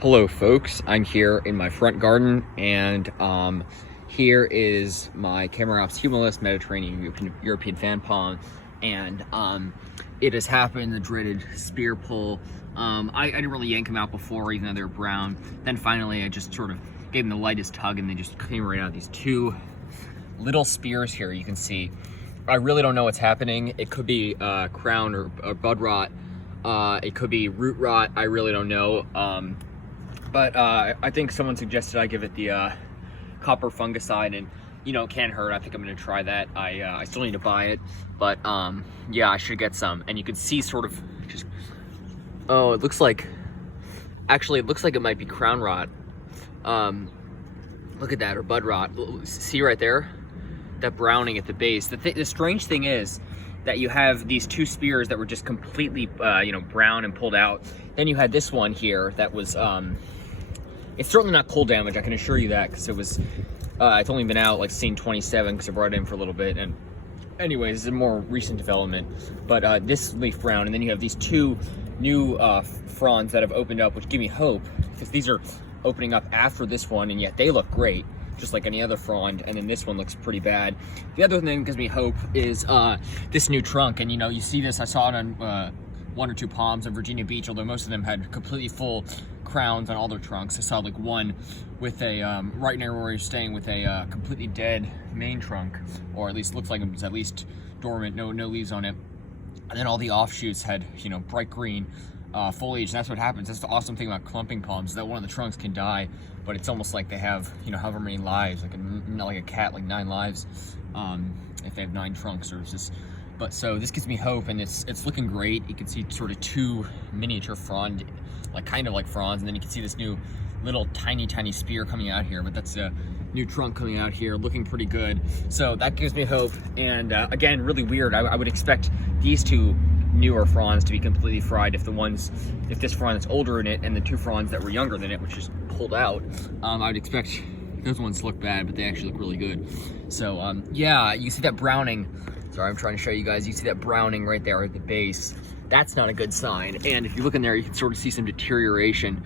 Hello folks, I'm here in my front garden, and here is my Chamaerops humilis Mediterranean European fan palm, and it has happened, the dreaded spear pull. I didn't really yank them out before, even though they were brown. Then finally I just sort of gave them the lightest tug and they just came right out. These two little spears here, you can see. I really don't know what's happening. It could be crown or bud rot. It could be root rot. I really don't know. But I think someone suggested I give it the copper fungicide, and it can't hurt. I think I'm gonna try that. I still need to buy it, but yeah, I should get some. And you can see sort of just, oh, it looks like, actually it looks like it might be crown rot. Look at that, or bud rot. See right there, that browning at the base. The strange thing is that you have these two spears that were just completely brown and pulled out. Then you had this one here that was it's certainly not cold damage, I can assure you that, because it was it's only been out like scene 27 because I brought it in for a little bit. And anyways, it's a more recent development. But this leaf brown, and then you have these two new fronds that have opened up, which give me hope, because these are opening up after this one, and yet they look great, just like any other frond. And then this one looks pretty bad. The other thing that gives me hope is this new trunk. And you see this, I saw it on one or two palms in Virginia Beach, although most of them had completely full crowns on all their trunks. I saw like one with a right near where you're staying, with a completely dead main trunk, or at least looks like it was at least dormant, no leaves on it. And then all the offshoots had bright green foliage. And that's what happens. That's the awesome thing about clumping palms, is that one of the trunks can die, but it's almost like they have however many lives, not like a cat, like 9 lives, if they have 9 trunks, or it's just. But so this gives me hope, and it's looking great. You can see sort of two miniature frond, kind of like fronds, and then you can see this new little tiny spear coming out here. But that's a new trunk coming out here, looking pretty good. So that gives me hope. And again, really weird. I would expect these two newer fronds to be completely fried if this frond that's older in it and the two fronds that were younger than it, which is pulled out, I would expect those ones to look bad, but they actually look really good. So yeah, you see that browning. Sorry, I'm trying to show you guys. You see that browning right there at the base. That's not a good sign. And if you look in there, you can sort of see some deterioration.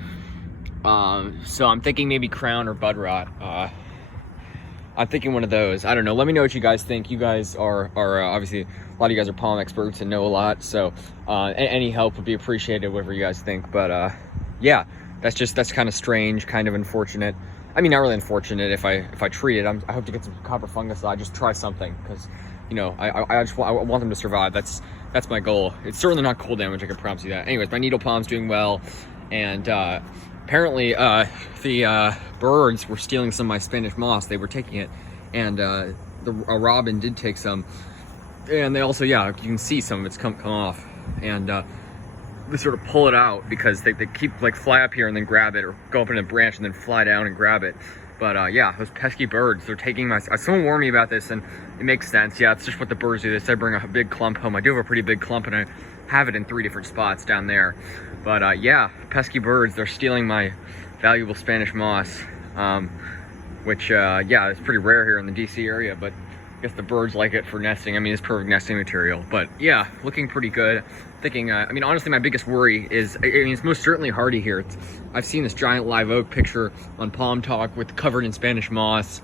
So I'm thinking maybe crown or bud rot. I'm thinking one of those. I don't know. Let me know what you guys think. You guys are obviously, a lot of you guys are palm experts and know a lot. So any help would be appreciated, whatever you guys think. But yeah, that's kind of strange, kind of unfortunate. I mean, not really unfortunate. If I treat it, I hope to get some copper fungicide. Just try something, because I want them to survive. That's my goal. It's certainly not cold damage, I can promise you that. Anyways, my needle palm's doing well, and apparently the birds were stealing some of my Spanish moss. They were taking it, and a robin did take some, and they also, yeah, you can see some of it's come off, and they sort of pull it out because they keep fly up here and then grab it, or go up in a branch and then fly down and grab it. But yeah, those pesky birds, they're taking my, someone warned me about this, and it makes sense. Yeah, it's just what the birds do. They say bring a big clump home. I do have a pretty big clump, and I have it in 3 different spots down there. But yeah, pesky birds, they're stealing my valuable Spanish moss, which yeah, it's pretty rare here in the DC area, but I guess the birds like it for nesting. I mean, it's perfect nesting material. But yeah, looking pretty good. Thinking, I mean, honestly, my biggest worry is, it's most certainly hardy here. I've seen this giant live oak picture on Palm Talk with covered in Spanish moss.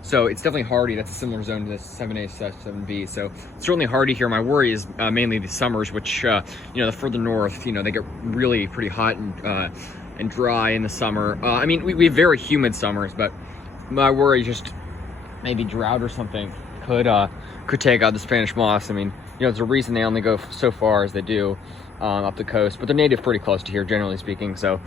So it's definitely hardy. That's a similar zone to this 7A/7B. So it's certainly hardy here. My worry is mainly the summers, which the further north, they get really pretty hot and dry in the summer. I mean, we have very humid summers, but my worry is just maybe drought or something could take out the Spanish moss. I mean, there's a reason they only go so far as they do up the coast, but they're native pretty close to here, generally speaking. So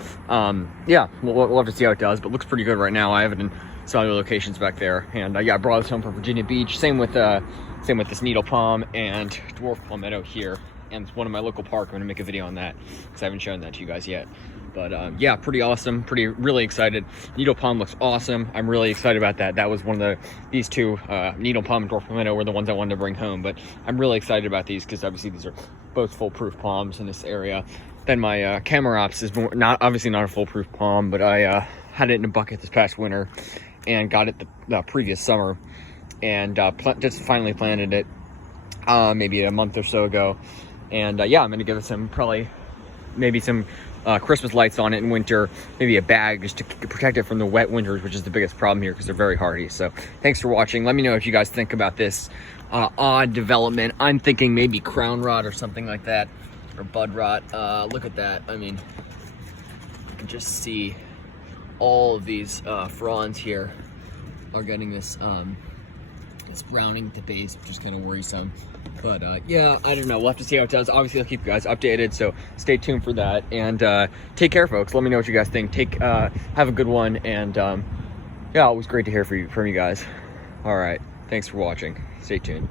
yeah, we'll have to see how it does, but it looks pretty good right now. I have it in some other locations back there, and yeah, I brought this home from Virginia Beach. Same with this needle palm and dwarf palmetto here, and it's one of my local park. I'm gonna make a video on that because I haven't shown that to you guys yet. But yeah, pretty awesome, really excited. Needle palm looks awesome. I'm really excited about that. That was one of these two, needle palm and dwarf palmetto, were the ones I wanted to bring home. But I'm really excited about these because obviously these are both foolproof palms in this area. Then my Chamaerops is obviously not a foolproof palm, but I had it in a bucket this past winter and got it the previous summer, and just finally planted it maybe a month or so ago. And yeah, I'm gonna give it some maybe some Christmas lights on it in winter, maybe a bag just to protect it from the wet winters, which is the biggest problem here because they're very hardy. So thanks for watching. Let me know if you guys think about this odd development. I'm thinking maybe crown rot or something like that, or bud rot. Look at that. I mean, you can just see all of these fronds here are getting this this browning at the base, which is kind of worrisome. But yeah, I don't know. We'll have to see how it does. Obviously, I'll keep you guys updated, so stay tuned for that. And take care, folks. Let me know what you guys think. Have a good one. And yeah, always great to hear from you guys. All right. Thanks for watching. Stay tuned.